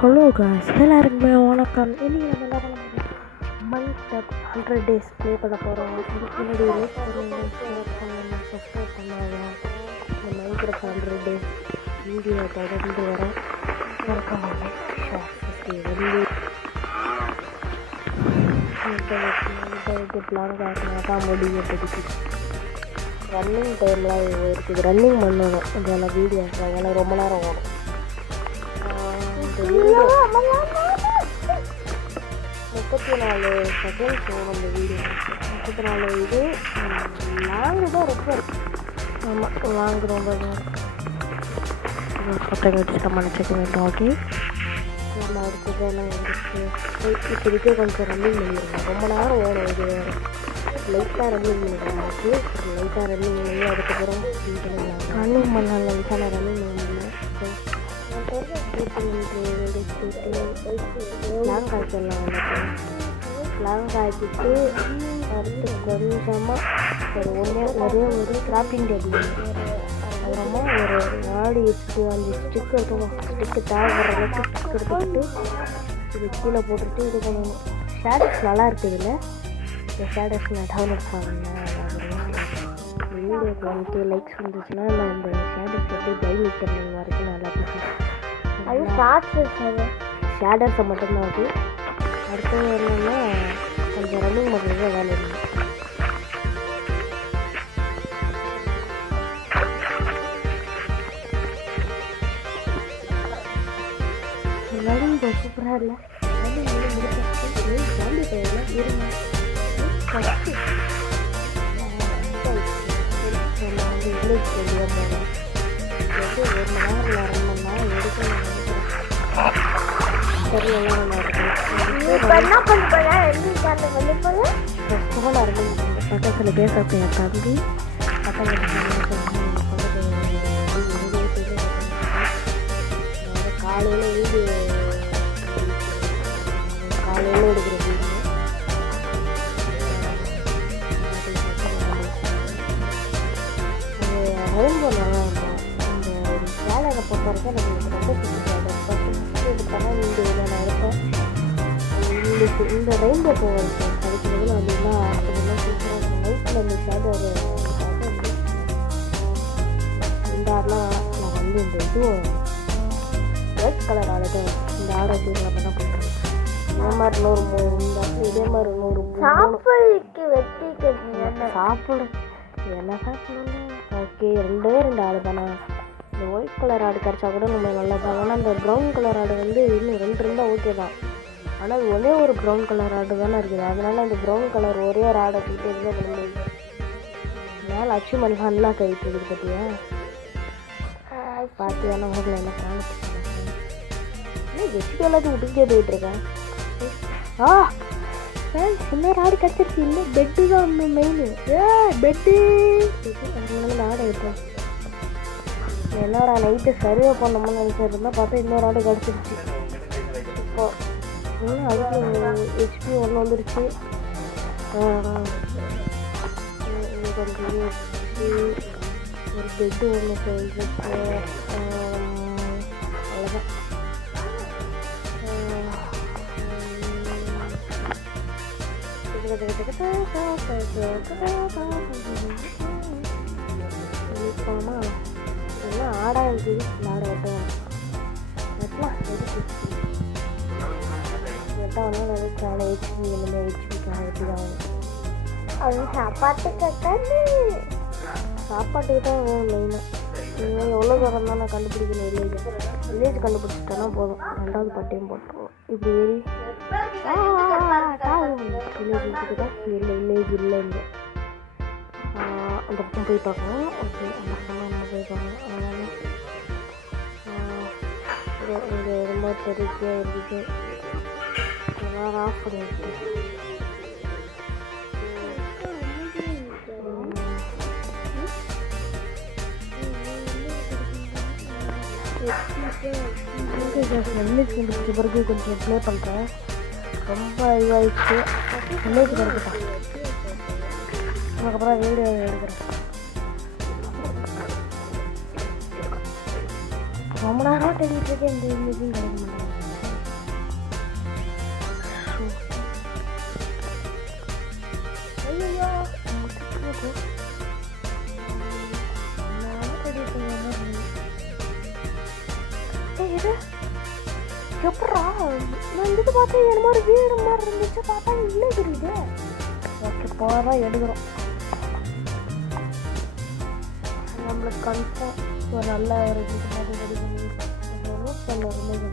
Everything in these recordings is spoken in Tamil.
ஹலோ காய்ஸ், எல்லாருக்குமே வணக்கம். இன்றைக்கி நம்ம என்ன பண்ண போகிறோம்? மைன்கிராஃப்ட் 100 டேஸ் ப்ளே பண்ண போகிறோம். இதுக்கு முன்னாடி லைக் பண்ணுங்க, ஷேர் பண்ணுங்க, சப்ஸ்கிரைப் பண்ணாங்க. இந்த மைன்கிராஃப்ட் 100 டேஸ் வீடியோ தொடர்ந்து வர மறக்காம பிளான் தான் முடியும். ரன்னிங் டைம்லாம் இருக்குது, ரன்னிங் பண்ணணும். இதெல்லாம் வீடியோ ஏன்னா ரொம்ப நேரம் ஓடும். இந்த வீடியோ 34 செகண்ட்ஸ் ஓடும். இந்த வீடியோ 34 இது லாங்கு தான் ரொம்ப இருக்குது. ஆமாம், லாங்கு ரொம்ப ஃபோட்டோ எடுத்துட்டு மன்னிச்சிக்க வேண்டும். ஓகே, நம்ம அடுத்தது எல்லாம் வந்துச்சு. இப்போதைக்கு கொஞ்சம் ரன்னிங் பண்ணிடுவோம். ரொம்ப நேரம் ஓடும். இது லைட்டாக ரன்னிங் பண்ணிடுவோம். ஓகே, லைட்டாக ரன்னிங் பண்ணி அதுக்கப்புறம் ரன்னிங் பண்ணலாம். லைட்டான ரன்னிங் பண்ணலாம். லாங் காய்ச்சலாம். லாங் காய்ச்சிட்டு அடுத்து கொஞ்சமாக ஒரே ஒரு கிராஃப்டிங் டேபிள், அப்புறமா ஒரு 4 5 ஸ்டிக் இருக்கும். ஸ்டிக்கு தேவைப்படுற அளவுக்கு ஸ்டிக் எடுத்துக்கிட்டு இது கீழே போட்டுட்டு இது பண்ணணும். ஷேடோஸ் நல்லா இருக்குது. இல்லை, இந்த ஷேடோஸ் நான் டவுன்லோட் பண்ணேன். வீடியோக்கு 1K லைக்ஸ் வந்துச்சுன்னா நான் இந்த ஷேடோஸ் எப்படி டைமிட் பண்ணுங்க வரைக்கும் நல்லா பேசுவேன். அது ஷேடர்ஸை மட்டும்தான். அது அடுத்தது என்னென்னா கொஞ்சம் ரன்னிங் பண்ணுறது வேலை இல்லை. ரன்னிங் சூப்பராக இல்லை. ரன்னிங் முடிச்சு ஜாம்பி டைமில் இருங்க. ஃபஸ்ட்டு நம்ம வந்து வில்லேஜ் வெளியே போகிறோம். வந்து 1 மணி நேரம் ரன் பண்ணால் எடுக்கணும். சரி, எல்லாம் நல்லா இருக்கும். பக்கத்தில் பேசுறது என் தம்பி. காலையில் வீடியோ காலையில் எடுக்கிற வீடியோ ரெயின்போ நல்லா இருக்கும். அந்த சேலரை பொறுத்த வரைக்கும் எனக்கு ரொம்ப பிடிக்கும். ஃபஸ்ட்டு எடுத்தாலும் இந்த இதில் நான் எடுப்பேன். இந்த ரெயின்போ போவேன். அதுக்கு முதல்ல அப்படின்னா அதெல்லாம் சூப்பராக இருக்கும். நைட்டில் இந்த ஷேடர் இந்த ஆடெலாம் நான் வந்து இந்த இதுவும் ஒயிட் கலர் ஆடுது. இந்த ஆடை வச்சு நம்ம தான் பண்ணுறோம். இதே மாதிரி இதே மாதிரி இன்னொரு சாப்பிடுக்கு வெட்டிக்கிறது சாப்பிடு என்ன சாப்பிடணும். ஓகே, 2 ஆடு தானே. இந்த ஒயிட் கலர் ஆடு கிடச்சா கூட நம்ம நல்லா தான். ஆனால் அந்த ப்ரௌன் கலர் ஆடு வந்து இன்னும் 2 இருந்தால் ஓகே தான். ஆனால் ஒரே ஒரு ப்ரௌன் கலர் ஆடு தானே இருக்குது. அதனால அந்த ப்ரௌன் கலர் ஒரே ஒரு ஆடை வச்சுக்கிட்டு இருந்தால் பண்ண முடியும். மேலே அச்சீவ்மெண்ட் நல்லா கைட்டு பற்றியா பார்த்தியான ஊரில் என்ன காணிச்சு ரெசிபி எல்லாத்தையும் விட்டுக்கிட்டே போயிட்டுருக்கேன். இன்னொரு ஆடு கிடச்சிருச்சு. இல்லை, பெட்டு தான் ஒன்று மெயின். பெட்டு அதனால ஆடை விட்டேன். என்னடா நைட்டு சர்வே பண்ணணும்னு நினச்சிருந்தா பார்த்தா இன்னொரு ஆடு கிடச்சிருச்சு. இப்போ அதுக்கு ஹெச்பி 1 வந்துருச்சு. கொஞ்சம் ஒரு பெட்டு ஒன்று செஞ்சிருக்கு. அவ்வளோதான். இப்போமா என்ன ஆடா இருக்குது. ஆடை வெட்டலாம் வெட்டாலும் வெட்டான ஹெச்பி இந்த ஹெச்பிக்காக வெட்டி தான் ஆகும். அது சாப்பாட்டுக்கு தான் மெயினாக. நீங்கள் எவ்வளோ தூரம் தான் நான் கண்டுபிடிக்கணும். வில்லேஜ் கண்டுபிடிச்சிட்டேன்னா போதும். 2வது பட்டியும் போட்டுருவோம். இப்படி ஏறி வில்லேஜ் தான். இல்லை, வில்லேஜ் இல்லை. இங்கே அந்த பக்கம் போய் பார்க்கணும். ஓகே, அந்த பக்கம் நம்ம போய் பார்க்கணும். அதனால் இங்கே ரொம்ப பெருசாக இருக்குது. அதனால் ஆஃப் பண்ணிட்டு பிறகு கொஞ்சம் ப்ளே பண்ணுறேன். ரொம்ப இதாகிடுச்சு. வில்லேஜ் கிடைக்கட்டும், அதுக்கப்புறம் வீடியோ எடுக்கிறேன். ரொம்ப நேரம் தேடிட்டு இருக்கேன். இந்த இமேஜும் கிடைக்க மாட்டேன். இது எப்படா நான் இது பார்த்தா என்னமோ ஒரு வீடு மாதிரி இருந்துச்சு, பார்த்தா இல்லை தெரியுது. ஓகே போகிறோம், எடுக்கிறோம். நம்மளுக்கு கன்ஃபார்ம் ஒரு நல்ல ஒரு இது மாதிரி ரெடி பண்ணி நோட் பண்ண இருந்தது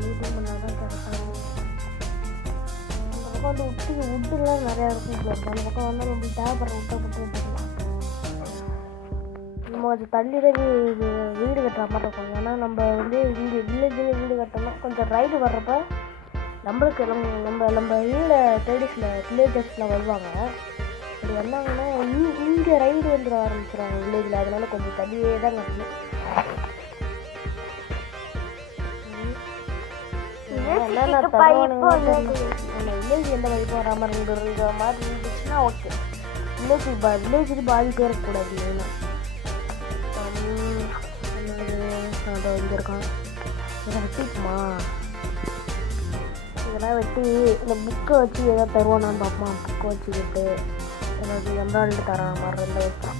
மீட்டிங் பண்ணால் தான் கரெக்டாக இருக்கும். அந்த பக்கம் வந்து உட்டுலாம் நிறையா இருக்கும். அந்த பக்கம் வந்து நம்மளுக்கு தேவைப்படுற உட்டை மட்டும் எடுத்துக்கலாம். நம்ம கொஞ்சம் தள்ளி தான் வீடு கட்டுற மாதிரி இருக்கும். ஏன்னா நம்ம வந்து இங்கே வில்லேஜில் வீடு கட்டோம்னா கொஞ்சம் ரைடு வர்றப்ப நம்மளுக்கு நம்ம வீட லேடிஸில் வில்லேஜஸில் வருவாங்க. அப்படி வந்தாங்கன்னா இங்கே ரைடு வந்துட ஆரம்பிச்சிடுவாங்க வில்லேஜில். அதனால கொஞ்சம் தள்ளியே தான் கட்டணும். என்னென்ன தருவானுங்க வில்லேஜ் எந்த வைப்பும் வராமல் இருந்துற மாதிரி இருந்துச்சுன்னா ஓகே. வில்லேஜுக்கு பாதிப்பே இருக்கக்கூடாது. இல்லைன்னா அதை இங்கே இருக்கான், இதை வெட்டிக்குமா? இதெல்லாம் வெட்டி இந்த புக்கை வச்சு எதாவது தருவானான்னு பார்ப்போம். புக்கை வச்சுக்கிட்டு ஏதாவது எம்ப்ராய்டு தர மாதிரி இருந்தால் வைப்பான்.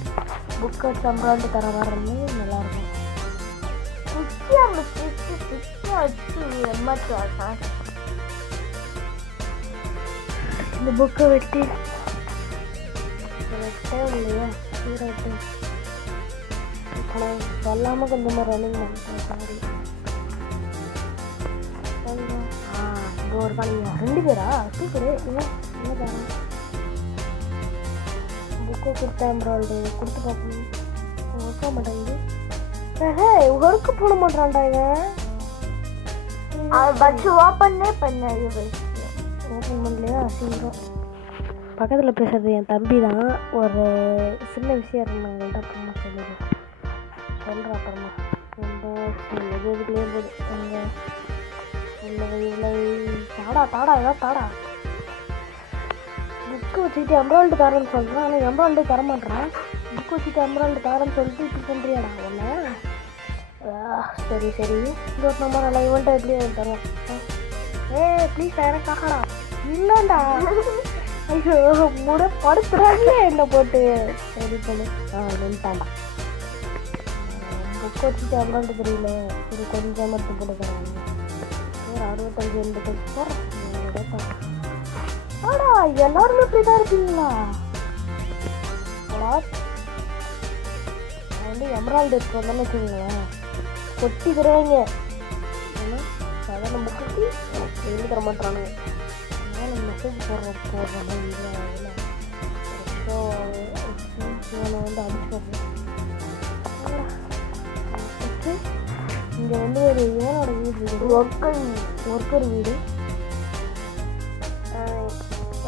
புக்கை வச்சு எம்ப்ராய்டு தர மாதிரி இருந்து நல்லாயிருக்கும். இந்த புக்கை வெட்டி இல்லையா சீராட்டு சொல்லாமல் கொஞ்சமாக ரன்னிங் பண்ணிட்டேன். சாரி. இங்கே ஒரு காலையா 2 பேரா? சூப்பரு. என்ன தரேன் புக்கு கொடுத்த எம்ப்ராய்டு கொடுத்து பார்க்கணும். ஒர்க்க மாட்டேங்குது. ஒர்க்கு போட மாட்டான்டா இவன். ஓப்பன் பண்ணலையா? சீக்கிரம் பக்கத்தில் பேசுறது என் தம்பி தான். ஒரு சின்ன விஷயம் இருந்தாங்கள்ட்ட அப்புறமா சொல்லுவேன். சொல்கிறேன் அப்புறமா. எது இதுக்குள்ளேயே போகுது. இவ்வளோ தாடா ஏதாவது தாடா. புக்கு வச்சுக்கிட்டு எம்ப்ராய்டு தரேன்னு சொல்கிறேன். ஆனால் எம்ப்ராய்டு தரமாட்டேறான். புக்கு வச்சுட்டு எம்ப்ராய்டு தரேன்னு சொல்லிட்டு இப்படி பண்ணுறியாடா ஒன்று? சரி இந்த ஒரு நம்பர் நல்லா இவன்ட்ட எப்படி தரோம். ப்ளீஸ் எனக்காகடா. இல்லைண்டா. ஐயோ படுத்துறாங்க என்ன போட்டு. சரி பண்ணு. நின்ட்டாண்டா. புக் வச்சுட்டு எம்ப்ராய்டு தெரியல. ஒரு கொஞ்சம் மட்டும் போட்டு தராங்க. 65-80 ஆடா எல்லாருமே இப்படி தான் இருக்கீங்களா? வந்து எம்ப்ராய்டு எடுத்து வந்தோன்னு வச்சுக்கோங்களேன், கொட்டி தருவாங்க. ஏன்னா சாதாரண புக்கு எழுதி தர மாட்டானுங்க. அதனால் மெசேஜ் போடுற மாதிரி இதில் வந்து அடிச்சு பார்ப்போம். இங்கே வந்து ஒரு ஏனோட வீடு இருக்குது. ஒர்க்கர் வீடு.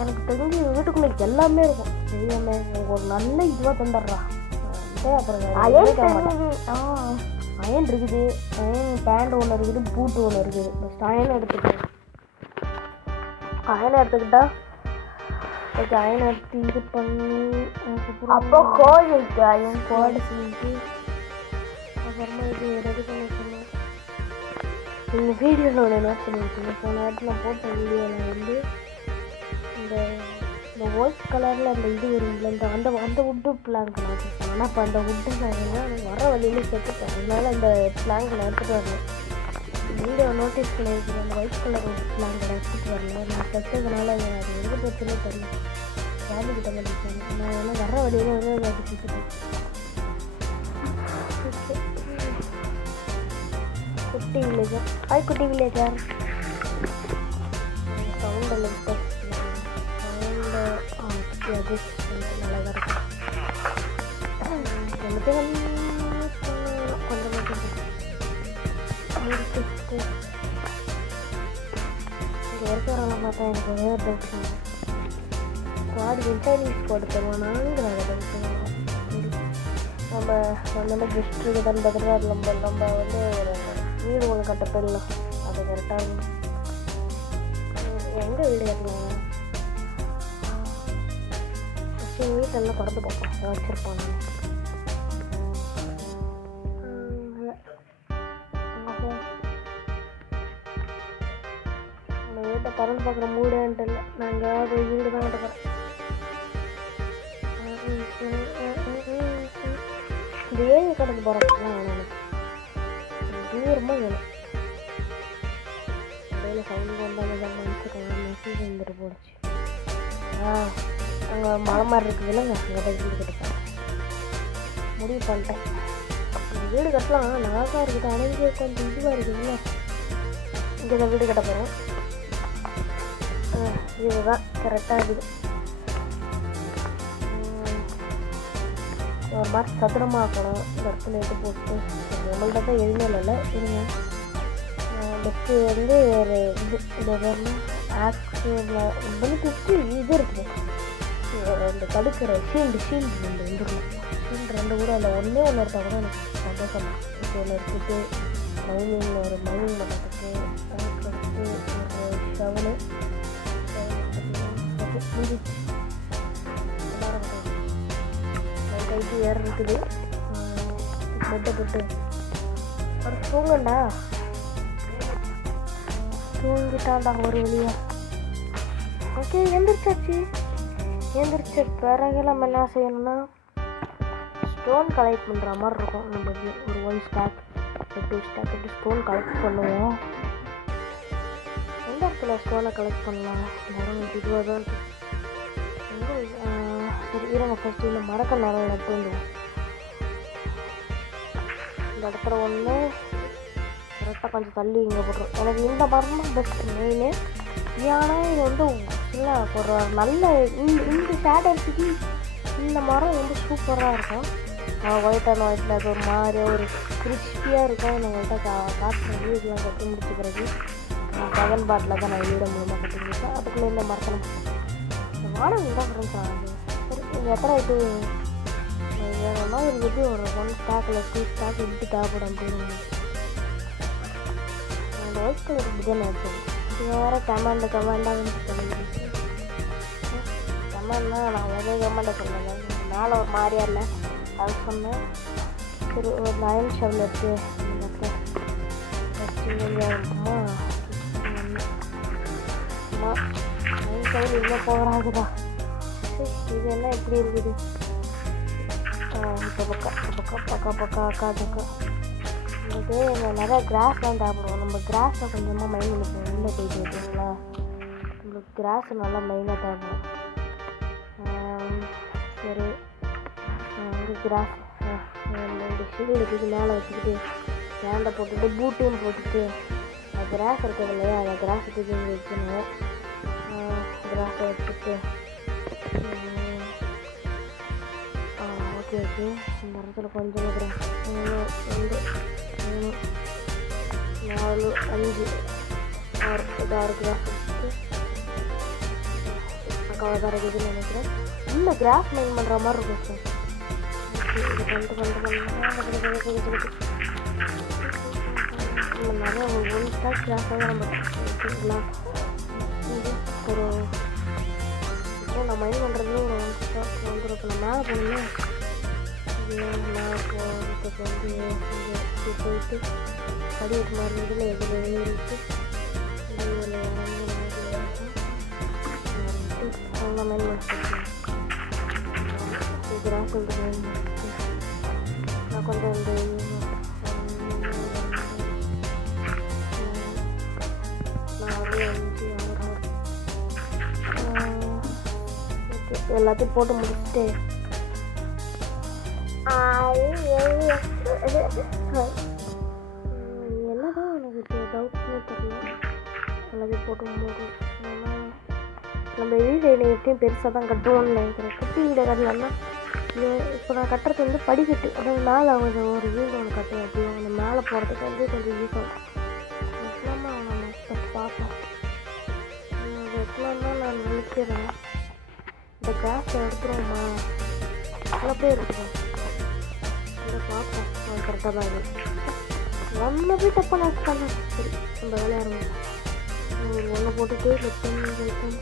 எனக்கு தெரிஞ்சு வீட்டுக்குள்ளே எல்லாமே இருக்கும். தெய்வமே எனக்கு ஒரு நல்ல இதுவாக தந்துடுறா. அப்புறம் அயன் இருக்குது, அயன் பேண்ட் ஒன்று இருக்குது, பூட்டு ஒன்று இருக்குது. ஃபஸ்ட் அயன் எடுத்துக்கிட்டா ஓகே. அயன் எடுத்து இது பண்ணி அப்போ கோடு இருக்கு. அயன் கோடு செஞ்சு அப்புறமா இது ரெடி பண்ணி சொன்னேன். இந்த வீடியோவில் ஒன்று நோட் பண்ணியிருக்கீங்க. போன இடத்துல போட்ட வீடியோவில் வந்து இந்த ஒயிட் கலரில் அந்த இது வரும்ல, அந்த வுட்டு பிளாங்க் நான் வச்சுருக்கேன். ஆனால் இப்போ அந்த வுட்டு நான் வர வழியிலே செத்துட்டேன். அதனால அந்த பிளாங்க் நான் எடுத்துகிட்டு வரல. வீடியோ நோட்டீஸ் பண்ணியிருக்கேன். அந்த ஒயிட் கலர் பிளாங்க் நான் எடுத்துகிட்டு வரல. நான் செத்ததுனால அது எங்கே போச்சுன்னே தெரியல. யாருக்கிட்ட பண்ணிட்டேன். நான் வந்து வர வழியில வந்து அதை செத்துட்டேன். ஓகே. குட்டி வில்லேஜர். குட்டி வில்லேஜர் சவுண்ட் இல்லை. அது நல்லா தான் இருக்கும். எல்லாத்தையும் கொஞ்சம் மட்டும் இங்கே இருக்கிறவங்க பார்த்தா எனக்கு ஒரே ஒரு டவுட். ஸ்குவாட் இன்டர்வியூ ஸ்குவாட் தருவானாங்கிற டவுட். நம்ம அந்த கெஸ்ட் இருக்குதான்னு பார்த்துட்டு அது நம்ம வந்து ஒரு வீடு ஒன்று கட்ட போயிடலாம். அது கரெக்டாக இருக்கும். எங்கே வீடு கட்டலாம்? எங்கள் வீட்டெல்லாம் திறந்து பார்ப்போம் வச்சுருப்பாங்க. நம்ம வீட்டை திறந்து பார்க்குற மூடேன்ட்டு இல்லை. நான் எங்கேயாவது வீடு தான் கட்டுக்கிறேன். இந்த ஏரியை கடந்து போகிறப்ப நான் தூரமாக வேணும். இடையில சவுண்டு வந்தால் தான் நினச்சிக்கலாம் மெசேஜ் வந்துட்டு போடுச்சு. அங்கே மலை மாதிரி இருக்குது இல்லைங்க, அங்கே போய் வீடு கட்டுப்பேன் முடிவு பண்ணிட்டேன். வீடு கட்டலாம் நல்லா தான் இருக்குது, ஆனால் இங்கே கொஞ்சம் இதுவாக இருக்குதுல்ல, இங்கே தான் வீடு கட்ட போகிறேன். இதுதான் கரெக்டாக இருக்குது. ஒரு மாதிரி சதுரமாக்கணும், இந்த இடத்துல எடுத்து போட்டு நம்மள்கிட்ட தான் எதுவுமே இல்லை இருங்க. நெக்ஸ்ட்டு வந்து ஒரு இது வேறு ஆக்ஸு பெனிஃபிட்டு இது இருக்குது. இந்த தடுக்கிற ஷீல்டு ரெண்டு வந்துடும். ஷீல்டு ரெண்டு கூட இல்லை, ஒன்றே ஒன்று எடுத்தால் கூட எனக்கு சந்தோஷம். இப்போ ஒன்று எடுத்துட்டு மைனிங் ஒரு மைனிங் பண்ணுறதுக்கு அதுக்கு ஒரு ஷவலு முடிச்சு கைக்கு ஏற இருக்குது. பெட்டை போட்டு ஒரு தூங்கண்டா, தூங்கிட்டாண்டா ஒரு வழியா. ஓகே எந்திரிச்சாச்சு. எந்திரிச்ச பிறகு நம்ம என்ன செய்யணும்னா ஸ்டோன் கலெக்ட் பண்ணுற மாதிரி இருக்கும். நம்ம ஒரு 1 ஸ்டாக் 2 ஸ்டாக் எப்படி ஸ்டோன் கலெக்ட் பண்ணுவோம். எந்த இடத்துல ஸ்டோனை கலெக்ட் பண்ணலாம்? நேரம் இதுவாக தான் வந்து சரி இருங்க. ஃபஸ்ட்டு இந்த மரக்க நேரம் நட்டு வந்துடும். இந்த இடத்துல ஒன்று கரெக்டாக கொஞ்சம் தள்ளி இங்கே போட்டுரும். எனக்கு இந்த மரம் தான் பெஸ்ட் மெயினு. ஏன்னா இது வந்து இல்லை ஒரு நல்ல இந்த ஷேடர்ஸுக்கு இந்த மரம் ரொம்ப சூப்பராக இருக்கும். ஒயிட் அண்ட் ஒயிட்டில் அது ஒரு மாதிரி ஒரு கிறிஸ்பியாக இருக்கும். நம்மள்கிட்ட காற்று வீடெலாம் கட்டி முடிச்ச பிறகு செகண்ட் பார்ட்டில் தான் நான் வீட மூலமாக கட்டி முடிச்சேன். அதுக்குள்ளே இந்த மரத்தை இந்த வாடகை தான் ஃப்ரெண்ட்ஸ் ஆகுது. சரி இது எத்தனை இது வேணும்னா ஒரு இது ஒரு 1 ஸ்டாக்கில் 2 ஸ்டாக் எடுத்து தேவைப்படும் அப்படின்னு அந்த ஒயிட் கலர் டிசைன் எடுத்தது. இது வேறு கமாண்டாக வந்து சொல்லிடுச்சு. கமாண்ட்னா நான் ஒரே கமாண்டை சொன்னேன், மேலே ஒரு மாதிரியா இல்லை அது சொன்னேன். சரி ஒரு 9 ஷவல் எடுத்து இருக்குமா அம்மா 9 ஷவல் இன்னும் போகிறாகுதா. சரி இது என்ன எப்படி இருக்குது? இப்போ பக்கா இதுக்கு நிறையா கிராஸ்லாம் தேவைப்படுவோம். நம்ம கிராஸை கொஞ்சமாக மைண்ட் பண்ணிப்போம். உள்ளே போயிட்டு ஓகேங்களா, நம்மளுக்கு கிராஸ் நல்லா மெயினாக தேவைப்படும். சரி இங்கே கிராஸ் இந்த ஷீல்டுக்கு மேலே வச்சுக்கிட்டு லேண்டை போட்டுட்டு பூட்டையும் போட்டுட்டு கிராஸ் இருக்கிறது இல்லையா, அதை கிராஸை தூக்கி இங்கே வைக்கணும். கிராஸை வச்சுட்டு ஓகே இந்த இடத்துல கொஞ்சம் கிராஸ் 1 2 3 4 5 6 கிராஸ் வச்சுட்டு அவ்வளோதான் இருக்குதுன்னு நினைக்கிறேன். இன்னும் கிராஸ் மைன் பண்ணுற மாதிரி இருக்கும் சார். இது நம்ம நிறையா 1 ஸ்டாக் கிராஸாக நம்ம வச்சுக்கலாம். ஒரு இப்போ நான் மைன் பண்ணுறதுல ஒரு 1 ஸ்டாக் வந்துடும். இப்போ நான் மேலே போகணுமே, மேலே போகிறதுக்கு வந்து இங்கே போயிட்டு படிக்கட்டு மாதிரி இருந்ததுல எதில் ஏறிட்டு இதில் அவங்க மைன் பண்ணிட்டு கிராஸ் நான் கொஞ்சம் இந்த எல்லாத்தையும் போட்டு முடிச்சுட்டு என்னதான் எனக்கு டவுட்னு தெரியல. எல்லாத்தையும் போட்டு முடியும். நம்ம வீடு எப்படியும் பெருசாக தான் கட்டுவோம்னு நினைக்கிறேன். குட்டி வீடை கட்டலாம்னா இப்போ நான் கட்டுறது வந்து படிக்கட்டு, அதாவது மேலே அவங்க ஒரு வீடு ஒன்று கட்டுவேன். எப்படியும் அந்த மேலே போகிறதுக்கு வந்து கொஞ்சம் ஈஸியாக வைக்கலாமா நம்ம பார்ப்போம். வைக்கலாம்னா நான் நினைக்கிறேன். இந்த கேஸை எடுத்துருவோம்மா அப்படியே எடுத்துருவோம். இதை பார்ப்போம் கரெக்டாக தான் இருக்குது. நம்ம போய் தப்பாக நான் பண்ணேன். சரி நம்ம வேலையாக இருக்கும் ஒன்று போட்டுட்டு வைக்கணும்.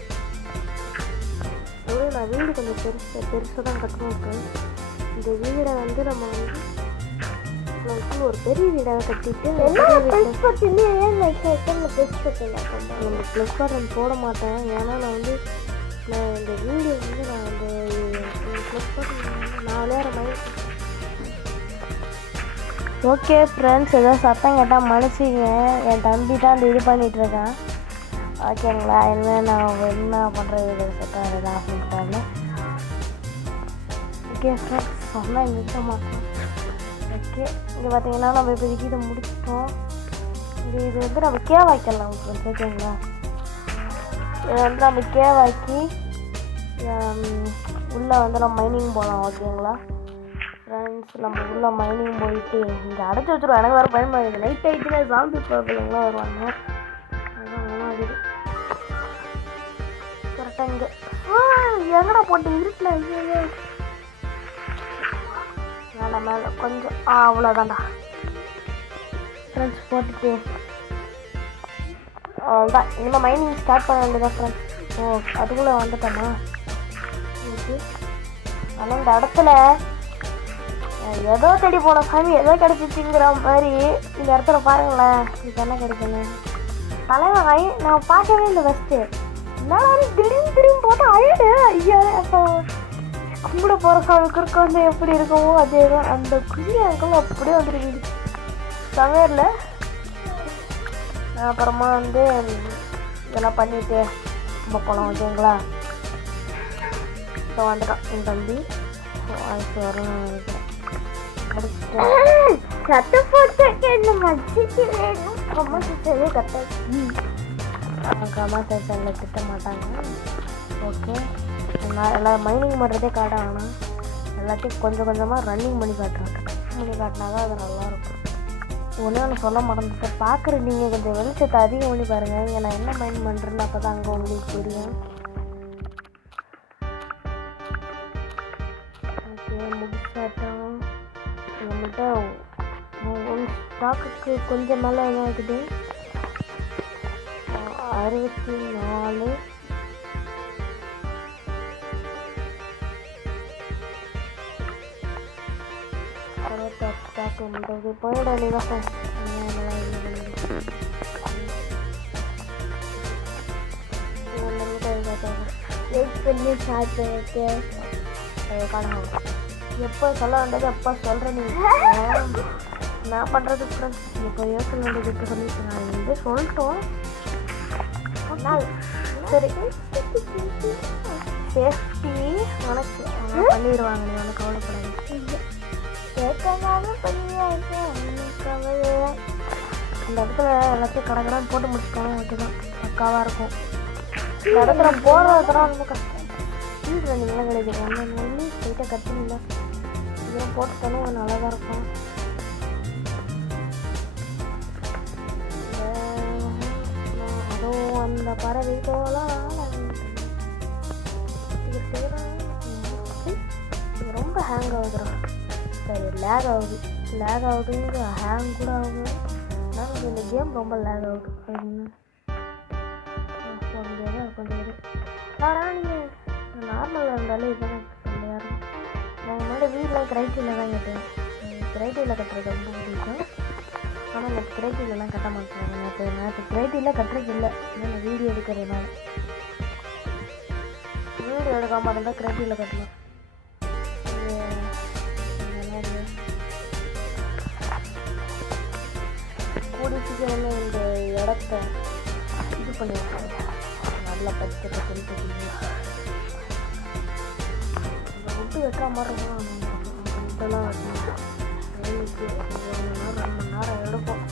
அதோட நான் வீடு கொஞ்சம் பெருசாக தான் கட்டணும். இந்த வீடை வந்து நம்ம வந்து ஒரு பெரிய வீடாக கட்டிட்டு நம்ம ப்ளஸ் பட்டன் போட மாட்டேன். ஏன்னா நான் வந்து இந்த வீடு வந்து நான் அந்த plus button 4000 mile okay friends, ஏதோ சத்தம் கேட்டால் மன்னிச்சிங்க. என் தம்பி தான் அந்த இது பண்ணிகிட்ருக்கான். ஓகேங்களா? இனிமேல் நான் என்ன பண்ணுறது சத்தம் ஏதாவது ஆஃப் பண்ணிட்டாங்க. ஓகே ஃப்ரெண்ட்ஸ், சொன்னால் நிறுத்த மாட்டோம். ஓகே, இங்கே பார்த்தீங்கன்னா நம்ம இப்போதைக்கு இதை முடிச்சிட்டோம். இது வந்து நம்ம கேவாக்கிடலாம் ஃப்ரெண்ட்ஸ். ஓகேங்களா? இதை வந்து நம்ம கேவாக்கி உள்ளே வந்து நம்ம மைனிங் போகலாம். ஓகேங்களா ஃப்ரெண்ட்ஸ்? நம்ம உள்ளே மைனிங் போயிட்டு இங்கே அடைச்சி வச்சுருவோம். எனக்கு வேறு பயன்படுது. நைட் ஆகிட்டுனா ஜாம்பி ப்ராப்ளம்லாம் வருவாங்க. அதுதான் ஆகுது கரெக்டாக. இங்கே எங்கடா போட்டு இருட்டில் ஐயோ மேலே மேலே கொஞ்சம் அவ்வளோதான்டா ஃப்ரெண்ட்ஸ். போட்டுட்டு அவ்வளோதான். இனிமேல் மைனிங் ஸ்டார்ட் பண்ண வேண்டியதான் ஃப்ரெண்ட்ஸ். ஓ, அதுக்குள்ளே வந்துட்டோமா? ஓகே. ஆனால் இந்த இடத்துல ஏதோ தேடி போன சாமி ஏதோ கிடைச்சிச்சுங்கிற மாதிரி இந்த இடத்துல பாருங்களேன். இது என்ன கிடைக்கணும் தலைவரை நான் பார்க்கவே இல்லை ஃபஸ்ட்டு. எல்லாரும் திடீர்னு போட்டு அழுது. ஐயா, அப்போ கும்பிட போகிற சாமி குறுக்க வந்து எப்படி இருக்குமோ அதே தான். அந்த குழி எனக்குள்ள அப்படியே வந்துருக்கு சமையலில். அப்புறமா வந்து இதெல்லாம் பண்ணிவிட்டு நம்ம போகலாம். ஓகேங்களா? இப்போ வந்துட்டான் என் தம்பி. வாய்ஸ் வரணும் நினைக்கிறேன். கத்த போட்டு என்ன மச்சிச்சு வேணும். அம்மா சிஸ்டரே கத்த அம்மா சிஸ்டரில் திட்ட மாட்டாங்க. ஓகே, நான் எல்லாம் மைனிங் பண்ணுறதே காட்டாங்கண்ணா. எல்லாத்தையும் கொஞ்சம் கொஞ்சமாக ரன்னிங் பண்ணி காட்டுறாங்க. காட்டினா தான் அது நல்லாயிருக்கும். ஒன்று சொல்ல மறந்துட்டு பார்க்குற நீங்கள் கொஞ்சம் வெளிச்சத்தை அதிகம் பண்ணி பாருங்கள். இங்கே நான் என்ன மைண்ட் பண்ணுறேன்னு அப்போ தான் அங்கே உங்களுக்கு தெரியும். ஓகே, முடிச்சாட்டம். நம்மகிட்ட ஒன் ஸ்டாக்குக்கு கொஞ்சம் மேலே என்ன இருக்குது? 64 68 ஸ்டாக்கு முடிஞ்சது. போயிட வேண்டியதான். எப்போ சொல்ல வேண்டியது எப்போ சொல்கிறேன். நான் பண்ணுறது ஃப்ரெண்ட்ஸ் இப்போ யோசனை வேண்டியது இப்போ சொல்லிட்டு நான் வந்து சொல்லிட்டோம். சரி, சேஃப்டி உனக்கு பண்ணிடுவாங்க. நீ ஒன்றும் கவலைப்படாது. கேட்கனாலும் பண்ணியாயிருக்கேன். இந்த இடத்துல எல்லாத்தையும் கடற்கடான்னு போட்டு முடிச்சுக்கோங்க. ஓகே தான், பக்காவாக இருக்கும். இந்த இடத்துல போடுறதுலாம் ரொம்ப கஷ்டம். ஸ்பீட் ரன்னிங்லாம் கிடையாது. ஒன்று ஸ்ட்ரைட்டாக கற்றுனில்ல இதெல்லாம் போட்டுட்டாலும் கொஞ்சம் நல்லா தான் இருக்கும். அதுவும் அந்த பறவை போகலாம் ரொம்ப ஹேங் ஆகுதுடா. சரி, லேக் ஆகுதுங்க. ஹேங் கூட ஆகுது. ஆனால் இந்த கேம் ரொம்ப லேக் ஆகுது. கொஞ்சம் ஆனால் நீங்கள் நார்மலாக இருந்தாலும் இதுதான் சொல்லையாக இருக்கும். நான் என்னோடய வீட்டில் கிரைட்டியில் தான் கட்டுவேன். கிரைட்டியில் கட்டுறது ரொம்ப பிடிக்கும். ஆனால் எனக்கு கிரைட்டிலலாம் கட்ட மாட்டேன். நேற்று கிரைட்டியில் கட்டுறது இல்லை. நான் வீடியோ எடுக்கிறதுனால. வீடியோ எடுக்காமல் இருந்தால் கிரைட்டியில் கட்டலாம். கூடி சீக்கிரமே இந்த இடத்த இது பண்ணி வைப்பாங்க. நல்லா பச்சை இந்த விட்டு வைக்கிற மாதிரி இருக்கும். இதெல்லாம் வைக்கணும். வேலைக்கு 1 மணி நேரம் எடுப்போம்.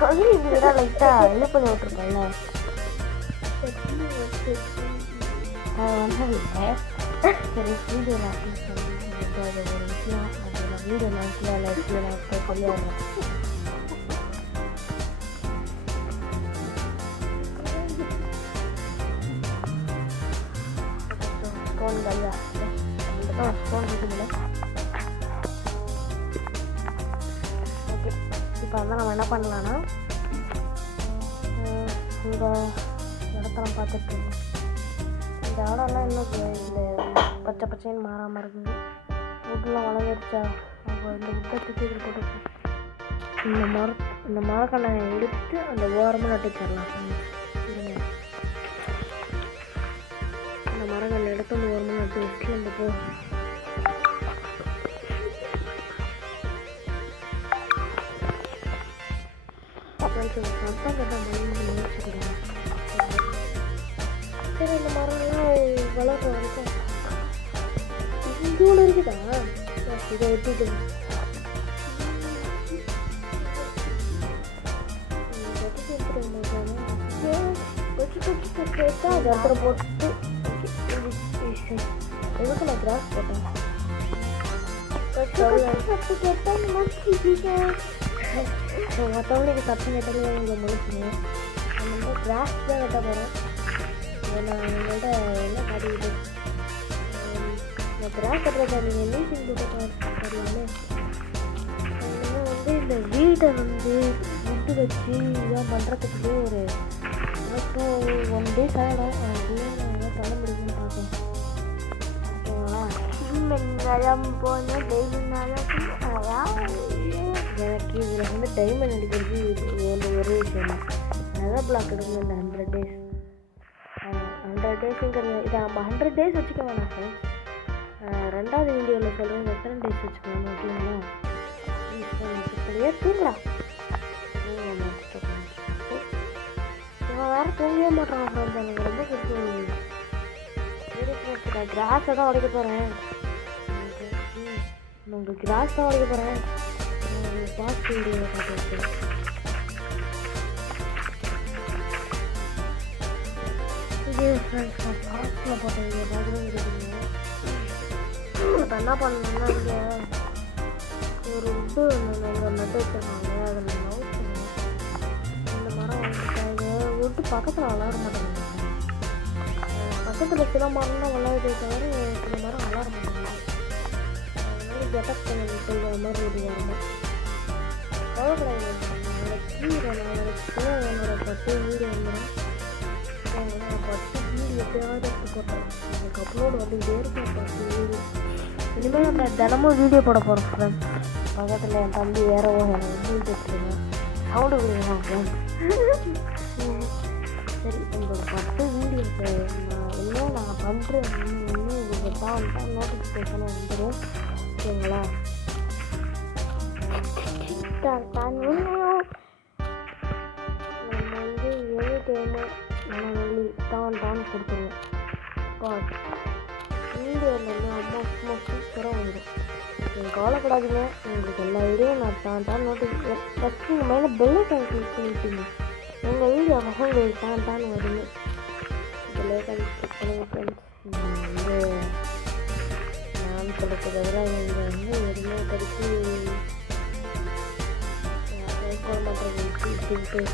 சொல்லி இதுதான் லைட்டாக இது பண்ணி விட்ருக்கோம்ல. ஒன்றும் இல்லை. சரி, வீடியோ நான் அது ஒரு விஷயம். அது நான் வீடியோ நான் லைஃப்பில் சொல்லிடுறேன். ஸ்டோன் கல்யா ஸ்டோன் இருக்குதுல்ல. ஓகே, இப்போ வந்து நம்ம என்ன பண்ணலான்னா இந்த இடத்துல பார்த்துட்ருக்கோம். இந்த இடம்லாம் இன்னும் இந்த பச்சை பச்சைன்னு மாறாமல் இருக்குது. வீட்டுலாம் வளர்ந்துருச்சா அவங்க இந்த உட்டை தூக்கி போட்டு இந்த மரக்கண்ணை எடுத்து அந்த ஓரமாக நட்டு தரலாம். இந்த மரங்கள் எடுத்து அந்த ஓரமாக நட்டு வச்சுட்டு நம்ம ஃப்ரெண்ட்ஸ் சத்தம் கேட்டால் மணி முடிச்சுக்கிறேன். சரி இந்த மரம்லாம் வளர்ற வரைக்கும் இவ்வளோ இருக்குதா? இதை வெட்டிட்டு அது அப்புறம் போட்டு எதுக்கு நான் கிராஸ் போட்டேன்? மற்றவங்களுக்கு சத்தம் கேட்டாலே இங்கே முடிச்சுங்க. நம்ம வந்து கிராஸ் தான் வெட்ட போகிறோம். நான் உங்கள்கிட்ட என்ன காட்டிக்கிட்டு இந்த கிராஸ் கட்டுறத நீங்கள் மீட்டிங் போட்டு தரலாமே. அதனால் வந்து இந்த வீட்டை வந்து விட்டு வச்சு இதெல்லாம் பண்ணுறதுக்கு ஒரு 1 days ஆகிடும். அப்படியே நான் என்ன பண்ண முடியும்னு பார்ப்பேன். எனக்கு இதில் வந்து டைமண்ட் அடிக்கிறது ஒரு விஷயம் தான். நெதர் பிளாக் எடுங்க. இந்த 100 days 100 daysங்கிறது இதை நம்ம 100 days வச்சுக்க வேணாம் ஃப்ரெண்ட்ஸ். 2வது வீடியோவில் சொல்கிறேன் எத்தனை டேஸ் வச்சுக்கலாம். ஓகேங்களா? தூங்கலாம். இவன் வேறு தூங்கவே மாட்டான் ஃப்ரெண்ட்ஸ். எனக்கு ரொம்ப பிடிக்கும். நான் கிராஸை தான் உடைக்க போகிறேன். உங்களுக்கு கிராஸ் தான் உடைக்க போகிறேன். பாஸ்ட் வீடியோவில் பார்த்து இதே ஃப்ரெண்ட்ஸ் நான் பாஸ்டில் போட்ட வீடியோ பார்த்துதான் இருக்குதுங்க. இப்போ என்ன பண்ணணும்னா இங்கே ஒரு உட்டு எங்கள் நட்டு வச்சுருக்காங்க. அதில் நோட் இந்த மரம் வந்துட்டாங்க. உட்டு பக்கத்தில் வளர மாட்டாங்க. பக்கத்தில் சில மரம் தான் வளருதே தவிர சில மரம் வளர மாட்டாங்க. அதனால கெட்டப் செய்கிற மாதிரி இது வரணும். கவலைப்படாது. கீரை நாளைக்கு என்னோட 10 வீடியோ வந்துடும். 10 வீடியோ எப்பயாவது எடுத்து போட்டேன். எனக்கு அப்லோடு வந்துக்கிட்டே இருக்கும் 10 வீடியோ. இனிமேல் நம்ம தினமும் வீடியோ போட போகிறோம் ஃப்ரெண்ட்ஸ். பக்கத்தில் என் தம்பி வேறு வீடியோ எடுத்துருங்க. சவுண்டு கொடுங்க ஃப்ரெண்ட்ஸ். சரி உங்களோட 10 வீடியோஸ் இன்னும் நான் பண்ணுறேன். இன்னும் உங்களுக்கு தான் நோட்டிஃபிகேஷனும் வந்துடும். ஓகேங்களா? நம்ம வந்து எனி டைமு நம்ம தான் கொடுத்துருவோம். வீடியோவில் வந்து அம்மா சும்மா சூப்பராக வந்துடும். நீங்கள் கவலைப்படாதீங்க. உங்களுக்கு எல்லா வீடியோவும் நான் தான் நோட்டிஃபிகேஷன் ஃபஸ்ட்டு உங்கள் மேலே பெல்லை கிளிக் பண்ணிவிட்டீங்க. எங்கள் வீடியோ உங்களுக்கு தான் வருது. இதில் கிளிக் பண்ணுங்க ஃப்ரெண்ட்ஸ். வந்து நான் சொல்கிறத விட இங்கே வந்து எதுவுமே படித்து போட மாட்டேன்.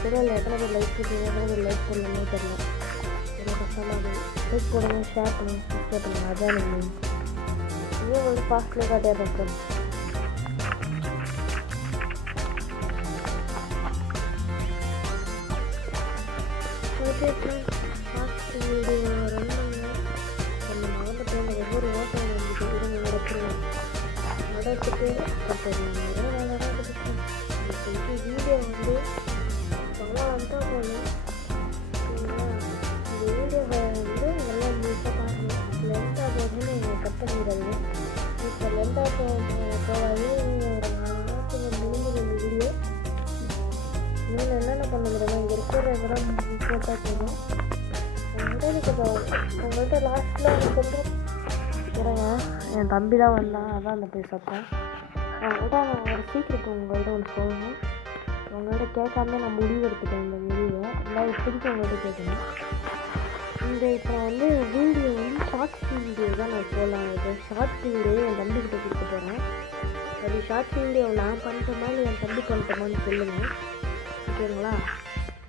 கூட இல்லை எத்தனை பேர் லைக் போட்டீங்க, எத்தனை பேர் லைக் பண்ணணுமே தெரியல. ரொம்ப கஷ்டமாக லைக் போடுங்க, ஷேர் பண்ணுங்க, சப்ஸ்கிரைப் பண்ணுங்க. அதான் நீங்கள் இதே வந்து ஃபாஸ்ட்லேயே காட்டிடுறேன் friends. Okay friends, first video run பண்ணுங்க. நம்ம மறந்து போன ஒவ்வொரு ஓட்டம் வந்துட்டு இருங்க நடத்துருவோம். நடத்துட்டு நிறைய வேலை தான் கொடுப்போம். இப்போ வீடியோ வந்து சொல்லலான்ட்டு போகணும். ஓகேங்களா? இந்த வீடியோவை வந்து நல்லா முழுசாக பாருங்கள். லென்த்தாக போகுதுன்னு நீங்கள் கட் பண்ணிடுறீங்க. இப்போ லென்த்தாக போகாது. ஒரு 4 மாதத்துக்கு முடிஞ்சது இந்த வீடியோ. நீங்கள் என்னென்ன பண்ணுறதா இங்கே இருக்கிற இதெல்லாம் போட்டால் போதும். உங்கள்கிட்ட லாஸ்ட்டில் எனக்கு சொல்கிறேன் இருங்க. என் தம்பி தான் வந்தான், அதான் அந்த போய் சத்தம். உங்கள்கிட்ட நான் ஒரு சீக்கிரம் உங்கள்கிட்ட ஒன்று சொல்லணும். உங்கள்கிட்ட கேட்காம நான் முடிவு எடுத்துட்டேன். இந்த முடிவை எல்லாம் திருப்பி உங்கள்கிட்ட கேட்கணும். இந்த இப்போ வந்து வீடியோ வந்து ஷார்ட்ஸ் வீடியோ தான் நான் போகலாம். இது ஷார்ட்ஸ் வீடியோ என் தம்பிக்கிட்ட கொடுக்க போகிறேன். அப்படி ஷார்ட்ஸ் வீடியோ நான் பண்ணுறோமா இல்லை என் தம்பி பண்ணுறோமான்னு சொல்லுங்கள். ஓகேங்களா?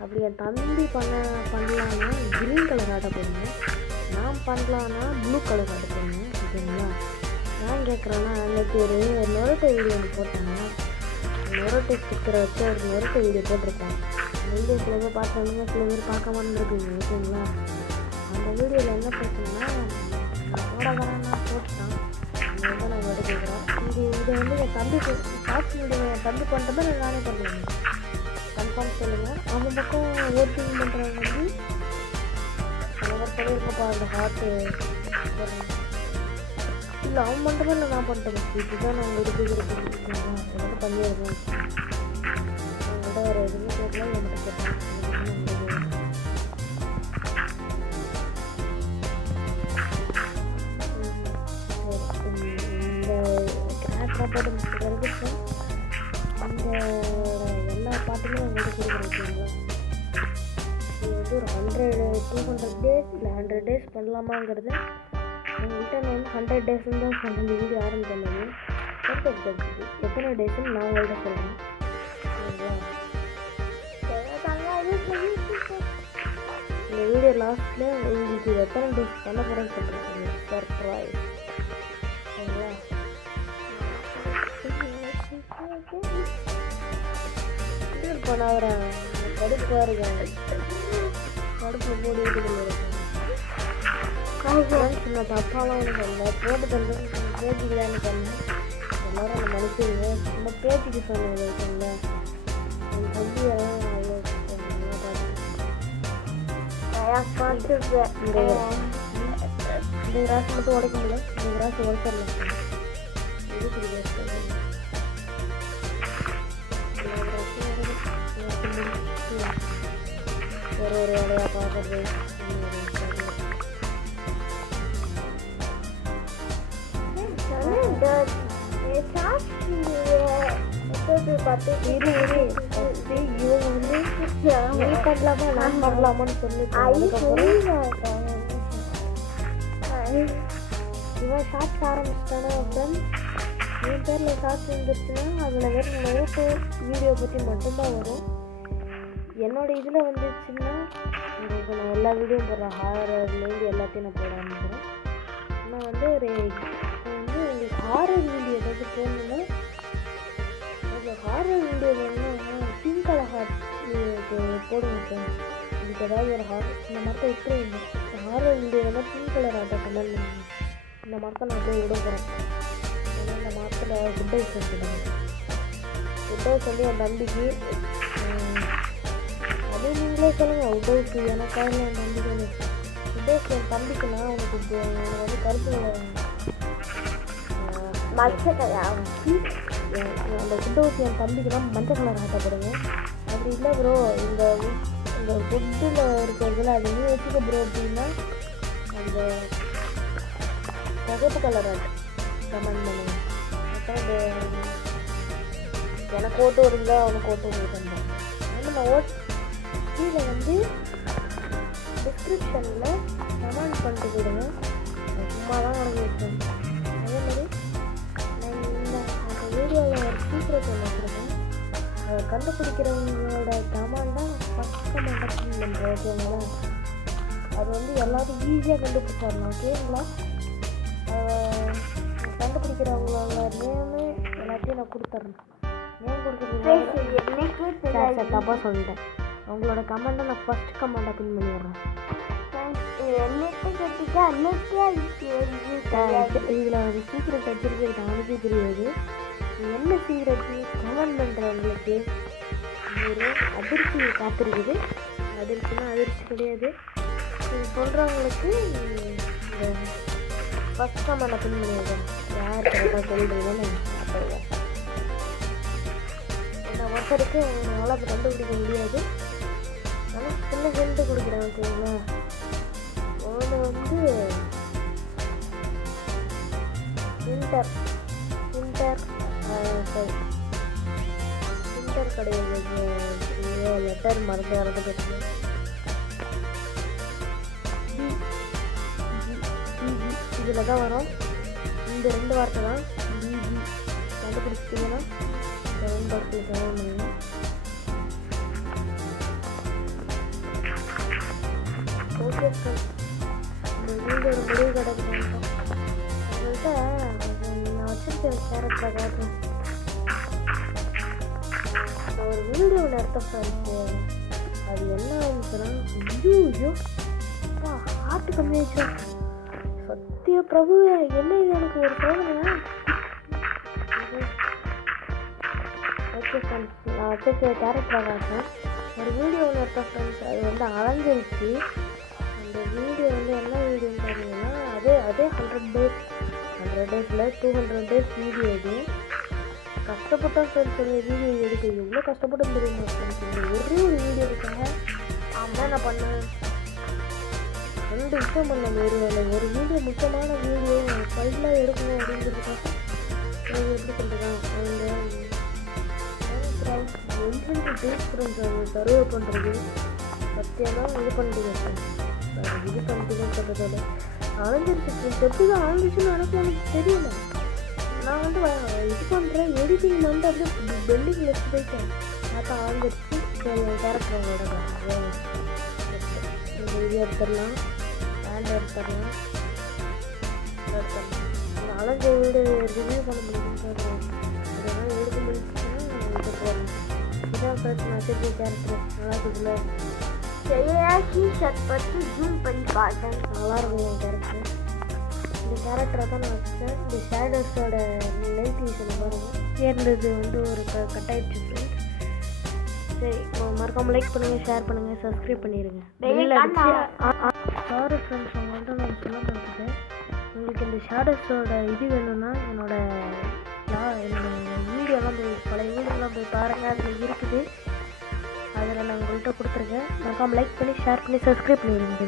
அப்படி என் தம்பி பண்ணலான்னா க்ரீன் கலர் ஆட்ட போடுங்க. நான் பண்ணலான்னா ப்ளூ கலர் ஆட்ட போடுங்க. ஓகேங்களா? நான் கேட்குறேன்னா அன்றைக்கி ஒரு நொரட்டை வீடியோ ஒன்று போட்டாங்க. நொரட்டை ஸ்டிக்கரை வச்சு ஒரு நொரட்டை வீடியோ போட்டிருக்கேன். வீடியோ சில பேர் பார்த்தாலுங்க, சில பேர் பார்க்க மாட்டேருக்கீங்க. ஓகேங்களா? அந்த வீடியோவில் என்ன பிரச்சனைனா போடாதான் போட்டுட்டான். அதுதான் நான் உங்கள்கிட்ட கேட்குறேன். இதை வந்து என் தம்பி ஷார்ட்ஸ் வீடியோ என் தம்பி பண்ணுறப்ப நானே பண்ணுவேன். கன்ஃபார்ம் சொல்லுங்கள். அவங்க பக்கம் ஓட்டிங் பண்ணுறவங்க வந்து எனக்கு சொல்லியிருக்கப்பா அந்த ஹார்ட்டு இல்லை அவன் பண்ணுறமே இல்லை நான் பண்ணிட்டேன். இதுதான் நான் உங்களுக்கு எனக்கு பண்ணிடுவேன். அவங்கள்ட்ட வேறு எதுவுமே கேட்க கேட்கல என்கிட்ட கேட்டாங்க. இந்த கிராஸ்லாம் போட்டு முடிச்சுக்கிறதுக்கு இந்த எல்லா பாட்டுமே உங்களுக்கு கொடுக்குறேன். இது வந்து ஒரு 200 டேஸ் இல்லை 100 டேஸ் பண்ணலாமாங்கிறது உங்கள்கிட்ட நான் வந்து 100 டேஸ்ன்னு தான் சொன்ன இந்த வீடியோ ஆரம்பிக்கும். எத்தனை டேஸ்ன்னு நான் உங்கள்கிட்ட சொல்கிறேன். இந்த வீடியோ லாஸ்ட்டில் உங்களுக்கு எத்தனை டேஸ் பண்ண போகிறேன்னு சொல்கிறேன். சர்ப்ரைஸ். சரிங்களா? இது பண்ணாதான் கடுப்பாக இருக்காங்க. கடுப்பில் போட்டு வீட்டுக்குள்ள இருக்காங்க. சின்ன தப்பாலாம் ஒன்று சொல்ல போட்டு தந்தது பேச்சுக்கலான்னு சொன்னேன். எல்லாரும் அந்த மனுஷங்க நம்ம பேச்சுக்கு சொன்னது இருக்குல்ல என் தம்பியெல்லாம் அவ்வளோ பார்த்துருக்கேன். இந்த கிராஸ் மட்டும் உடைக்க முடியல. இந்த கிராஸ் உடைச்சிடலாம். ஒரு வேலையாக பார்க்குறது பண்ணலாமா நான் பண்ணலாமான்னு சொல்லி இவன் ஷார்ட்ஸ் ஆரம்பிச்சிட்டானா ஃப்ரெண்ட்ஸ். என் பேரில் ஷார்ட்ஸ் வந்துருச்சுன்னா அதில் வெறும் நோட்டு வீடியோ பற்றி மட்டும்தான் வரும். என்னோடய இதில் வந்துச்சுன்னா உங்களுக்கு நான் எல்லா வீடியோவும் போடுறேன். ஹாரர்லேருந்து எல்லாத்தையும் நான் போட ஆரம்பிக்கிறேன். நான் வந்து உங்களுக்கு ஹாரர் வீடியோ ஏதாவது போடணுன்னா ஹாரர் வீடியோ வேணும்னா பிங்க் கலர் ஹார்ட் போடுங்க ஃப்ரெண்ட்ஸ். இதுக்கு ஏதாவது ஒரு இந்த மரத்தை எப்படி ஹாரர் வீடியோ வேணால் பிங்க் கலர் ஹார்ட்டை கமெண்ட் பண்ணுங்க. இந்த மரத்தை நான் போய் விட போகிறேன். ஏன்னா இந்த மரத்தில் குட் ஹவுஸ் வச்சுடுங்க. குட் ஹவுஸ் வந்து என் தம்பிக்கு அதே நீங்களே சொல்லுங்கள். குட் ஹவுஸ் எனக்காக என் தம்பிக்கு வந்து குட் ஹவுஸ் என் தம்பிக்குன்னா உனக்கு வந்து கருப்பு அந்த குட் ஹவுஸ் என் தம்பிக்குன்னா மஞ்சள் கலர் ஆட்டப்படுங்க. அப்படி இல்லை ப்ரோ இந்த ஃபுட்டில் இருக்கிறதுல அது நீ வச்சுக்க ப்ரோ அப்படின்னா அந்த சிகப்பு கலர் ஆட்டை கமெண்ட் பண்ணுங்க. அப்புறம் எனக்கு ஓட்டு வருங்க அவனுக்கு ஓட்டு வருது பண்ணுறேன். நான் கீழே வந்து டிஸ்கிரிப்ஷனில் கமெண்ட் பண்ணிட்டு போயிடுங்க. சும்மா தான் நடந்துருக்கேன். அதே மாதிரி நான் அந்த வீடியோவில் ஒரு சீக்ரெட் ஒன்று வச்சுருக்கேன். அதை கண்டுபிடிக்கிறவங்களோட கமெண்டாக ஃபஸ்ட் கமெண்டாக ஃபீல் பண்ணுறேன். ஓகேங்களா? அது வந்து எல்லோரும் ஈஸியாக கண்டுபிடிச்சிடலாம். ஓகேங்களா? கண்டுபிடிக்கிறவங்களோட நேமு எல்லாத்தையும் நான் கொடுத்துட்றேன். நேம் கொடுக்குறது தப்பாக சொல்லிட்டேன். அவங்களோட கமெண்ட்டை நான் ஃபஸ்ட் கமெண்டாக பின் பண்ணிடுறேன். இதில் ஒரு சீக்ரெட் வச்சுருக்கிறது அவனுக்கு தெரியாது. என்ன சீக்ரெட்டு கமெண்ட் பண்ணுறவங்களுக்கு ஒரு அதிர்ச்சி காத்திருக்குது. அதிர்ச்சினா அதிர்ச்சி கிடையாது. இது சொல்கிறவங்களுக்கு இந்த ஃபஸ்ட் கமெண்டை பின் பண்ணிடுறேன். யார் கரெக்டாக சொல்கிறீங்கன்னு பார்த்துருவேன். என்னை ஒருத்தருக்கு அவங்களால அதை கண்டுபிடிக்க முடியாது. ஆனால் சின்ன ஹெல்ட்டு கொடுக்குறேன். ஓகேங்களா? ஒன்று வந்து இன்டர் கிடையாது. லெட்டர் மறந்து வரது பற்றி இதில் தான் வரும். இந்த 2 வார்த்தை தான் பிஜி கண்டுபிடிச்சிட்டிங்கன்னா 7 பாக்ஸில் கவர் பண்ணுங்க. ஓகே சார், இந்த வீடியோட முடிவு கிடக்கு. உங்கள்கிட்ட நான் வச்சுருக்கேன் கேரக்டரை காட்டுறேன். நான் ஒரு வீடியோ நடத்த ஃப்ரெண்ட்ஸு. அது என்ன ஆயிடுச்சுன்னா ஐயோ ஹார்ட் கம்மியாச்சு. சத்திய பிரபு என்ன இது எனக்கு ஒரு சோதனையா? ஓகே ஃப்ரெண்ட்ஸ், நான் வச்சுருக்க கேரக்டரை காட்டுறேன். ஒரு வீடியோ ஒன்று எடுத்த ஃப்ரெண்ட்ஸ். அது வந்து அலைஞ்சிருச்சு. அந்த வீடியோ வந்து என்ன வீடியோன்னு பார்த்தீங்கன்னா அதே 100 டேஸில் 200 டேஸ் வீடியோ. இது கஷ்டப்பட்டா ஃப்ரெண்ட்ஸ் அந்த வீடியோ எடுக்க எவ்வளோ கஷ்டப்பட்டு தெரியுமா ஃப்ரெண்ட்ஸ் இந்த ஒரே ஒரு வீடியோவுக்காக நான் பண்ணேன் 2 விஷயம் பண்ணேன். ஒரு வீடியோ முக்கியமான வீடியோ ஃபைலாக எடுக்கணும் அப்படிங்கிறதுக்காக எப்படி சொல்கிறதா அந்த சர்வே பண்ணுறது சத்தியமாக இது பண்ணிட்டீங்க இது பண்ணிட்டீங்கன்னு சொல்கிறதோட அலைஞ்சிருச்சு எப்படி தான் அலைஞ்சிச்சுன்னு எனக்கு தெரியல. நான் வந்து இது பண்ணுறேன் எடிட்டிங் வந்து அப்படியே பெல்லிங் எடுத்து போயிட்டேன் பார்த்தா ஆழ்ந்துருச்சு. கேரக்டர் அவங்களோட இது எடுத்துடலாம் ஹேண்ட் எடுத்துடலாம் அலைஞ்ச வீடு ரிவ்யூ பண்ண முடியும்னு அதெல்லாம் எடுக்க முடிச்சுன்னா இது போகலாம். இதான் ஃபர்ஸ்ட் மெசேஜ் கேரக்டர் நல்லா இருக்குதுல்ல ஷர்ட் பற்றி ஜூம் பண்ணி பார்த்தேன் நல்லா இருக்கும் என் கேரக்டர். இந்த கேரக்டரை தான் நான் வச்சேன். இந்த ஷேடர்ஸோட லைட் விஷயம் பாருங்க சேர்ந்தது வந்து ஒரு கட்டாயிடுச்சு ஃப்ரெண்ட்ஸ். சரி மறக்காமல் லைக் பண்ணுங்கள் ஷேர் பண்ணுங்கள் சப்ஸ்கிரைப் பண்ணிடுங்க. சாரி ஃப்ரெண்ட்ஸ் உங்கள்கிட்ட நான் சொல்ல மாட்டேன். உங்களுக்கு இந்த ஷேடர்ஸோட இது வேணும்னா என்னோட வீடியோலாம் போய் பழைய வீடியோலாம் போய் பாருங்கள் அதில் இருக்குது. அதில் நான் உங்கள்கிட்ட கொடுத்துருக்கேன். மறக்காமல் லைக் பண்ணி ஷேர் பண்ணி சப்ஸ்கிரைப் பண்ணிடுங்க.